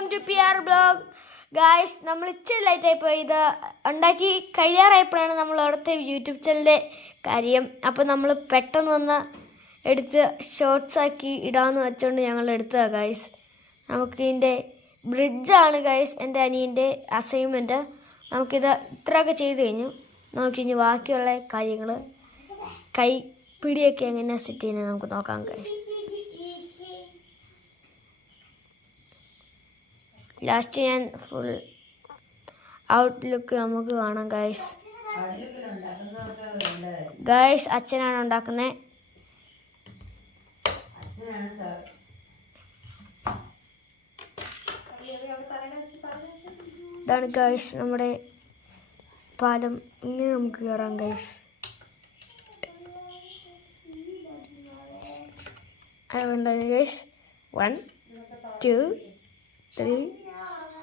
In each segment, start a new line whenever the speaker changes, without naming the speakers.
Welcome to P R blog. Guys നമ്മൾ ഇച്ചിരി ലൈറ്റായി പോയി. ഇത് ഉണ്ടാക്കി കഴിയാറായപ്പോഴാണ് നമ്മൾ അവിടുത്തെ യൂട്യൂബ് ചാനലിന്റെ കാര്യം. അപ്പോൾ നമ്മൾ പെട്ടെന്ന് ഒന്ന് എടുത്ത് ഷോർട്സ് ആക്കി ഇടാമെന്ന് വെച്ചുകൊണ്ട് ഞങ്ങൾ എടുത്തതാണ് ഗായ്സ്. നമുക്ക് ഇതിന്റെ ബ്രിഡ്ജാണ് ഗായ്സ് എന്റെ അനിയന്റെ അസൈൻമെന്റ് നമുക്കിത് ഇത്രയൊക്കെ ചെയ്ത് കഴിഞ്ഞു. നമുക്കിനി ബാക്കിയുള്ള കാര്യങ്ങൾ കൈ പിടിയൊക്കെ എങ്ങനെ സെറ്റ് ചെയ്യുന്നത് നമുക്ക് നോക്കാം ഗായ്സ്. ലാസ്റ്റ് ഞാൻ ഫുൾ ഔട്ട്ലുക്ക് നമുക്ക് കാണാം ഗൈസ് ഗൈസ് അച്ഛനാണ് ഉണ്ടാക്കുന്നത് ഇതാണ് ഗൈസ് നമ്മുടെ പാലം. ഇങ്ങനെ നമുക്ക് കയറാം ഗൈസ് അതുകൊണ്ടാണ് guys one two three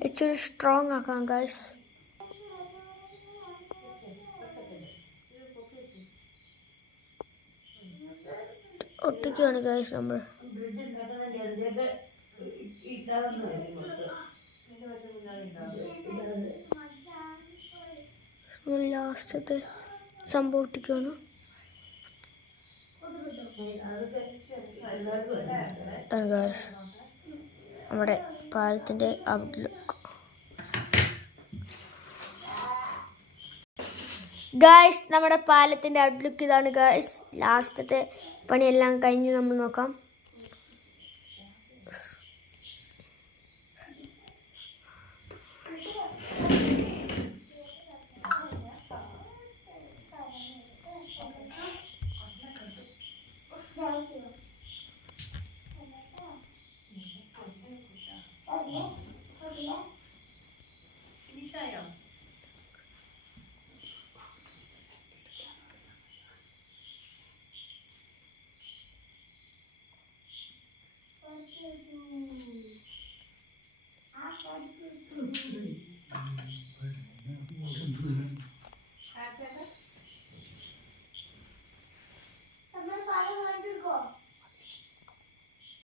It's a strong
account, guys. ആക്കാം ഗൈസ് നമ്മൾ ലാസ്റ്റത്തെ സംഭവം ഒട്ടിക്കാണ് നമ്മുടെ പാലത്തിന്റെ ഔട്ട്ലുക്ക് ഗായ്സ് നമ്മുടെ പാലത്തിന്റെ ഔട്ട്ലുക്ക് ഇതാണ് ഗായ്സ് ലാസ്റ്റത്തെ പണിയെല്ലാം കഴിഞ്ഞ് നമ്മൾ നോക്കാം.